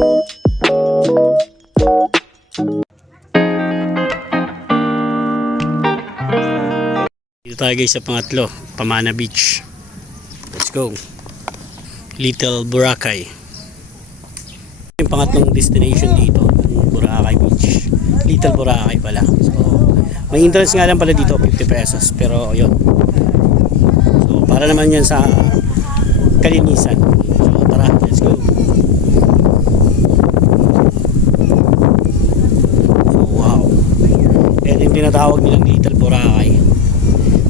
Dito tayo guys sa pangatlo, Pamana Beach. Let's go. Little Boracay. Yung pangatlong destination dito, Boracay Beach. Little Boracay pala. So, may entrance nga lang pala dito, 50 pesos. Pero yun. So, para naman yan sa kalinisan. So, tara, let's go. So, wow. Ito yung tinatawag nilang Little Boracay.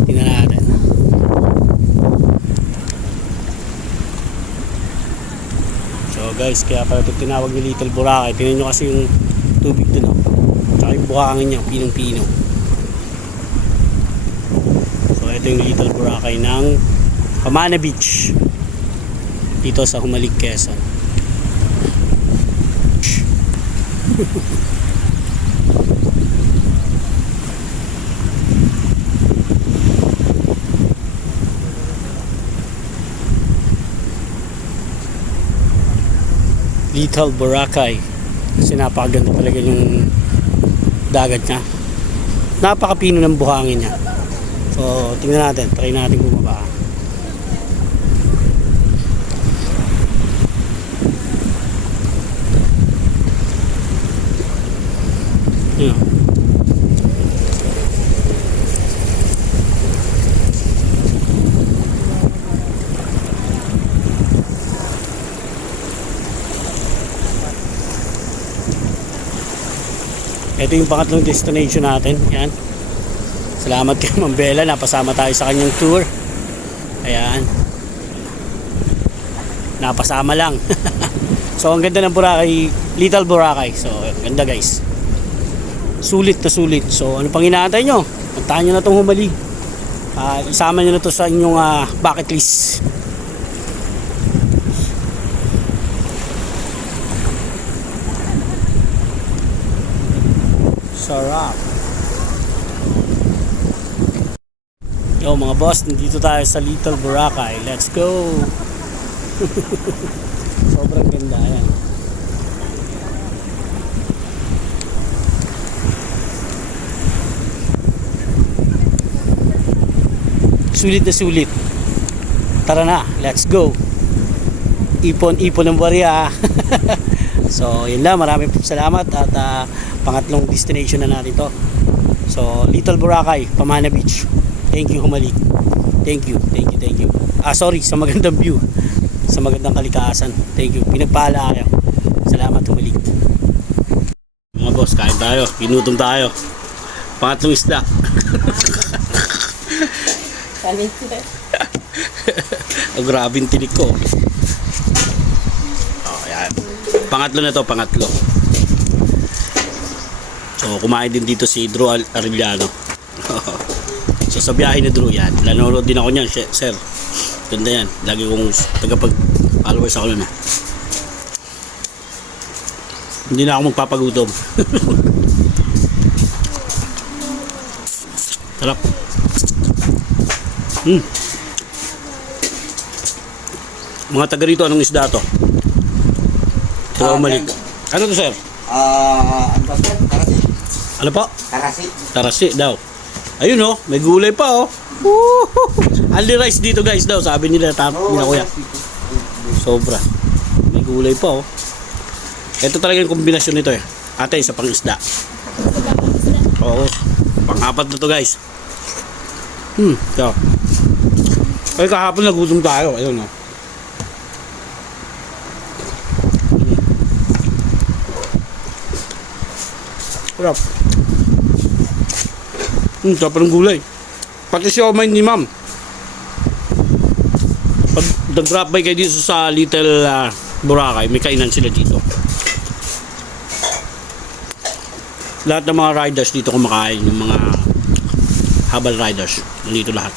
Tingnan natin. So guys, kaya pala ito tinawag ni Little Boracay. Tingnan nyo kasi yung tubig dun, oh. Tsaka yung buhangin niya, pinong-pino. So ito yung Little Boracay ng Pamana Beach dito sa Humalig, Quezon. Little Boracay kasi napakaganda talaga yung dagat niya, napakapino ng buhangin niya. So tingnan natin, try natin bumaba. Yun. Ito yung pangatlong destination natin. Yan. Salamat kay Ma'am Bella, napasama tayo sa kanyang tour. Ayan. Napasama lang. So ang ganda ng Boracay, Little Boracay. So ganda guys. Sulit na sulit. So ano pang inaantay nyo? Puntahan nyo na itong Humalig. Isama nyo na to sa inyong bucket list. Sarap. Yo mga boss, nandito tayo sa Little Boracay. Let's go. Sobrang ganda yan. Sulit na sulit. Tara na, let's go. Ipon-ipon ng barya. So yun lang, maraming salamat at pangatlong destination na natin to. So Little Boracay, Pamana Beach. Thank you Humalig. Thank you. Sorry, sa magandang view, sa magandang kalikasan. Thank you, pinagpala kayo. Salamat Humalig. Mga boss, kain tayo, ginutom tayo. Pangatlong isda. Oh, grabe yung tinik ko. Oh, yan. Pangatlo na to, pangatlo. So kumain din dito si Drew Arellano. So sa biyahe ni Drew yan, nanonood din ako niyan, sir. Ganda yan, lagi kong tagapag-followers ako nun. Hindi na ako magpapagutom. Sarap. Mga taga rito, anong isda to? Humalig. Ano to sir? Tarasi. Ano po? Tarasi. Tarasi daw. Ayun oh, may gulay pa oh. Only rice dito guys daw, sabi nila nila kuya. Sobra. May gulay pa oh. Ito talaga yung kombinasyon nito eh. Ate, sa pang-isda. Oo. Pang-apat na to guys. So. Ay kahapon nagutom tayo, ayun oh. Sarap. Sarap ng gulay. Pati siomay ni ma'am. Pag nag-drop by kayo dito sa Little Boracay, may kainan sila dito. Lahat ng mga riders dito kumakain, yung mga habal riders. Nandito lahat.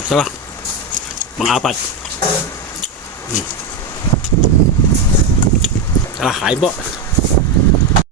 Sarap. Mga-apat. Tara, kain po.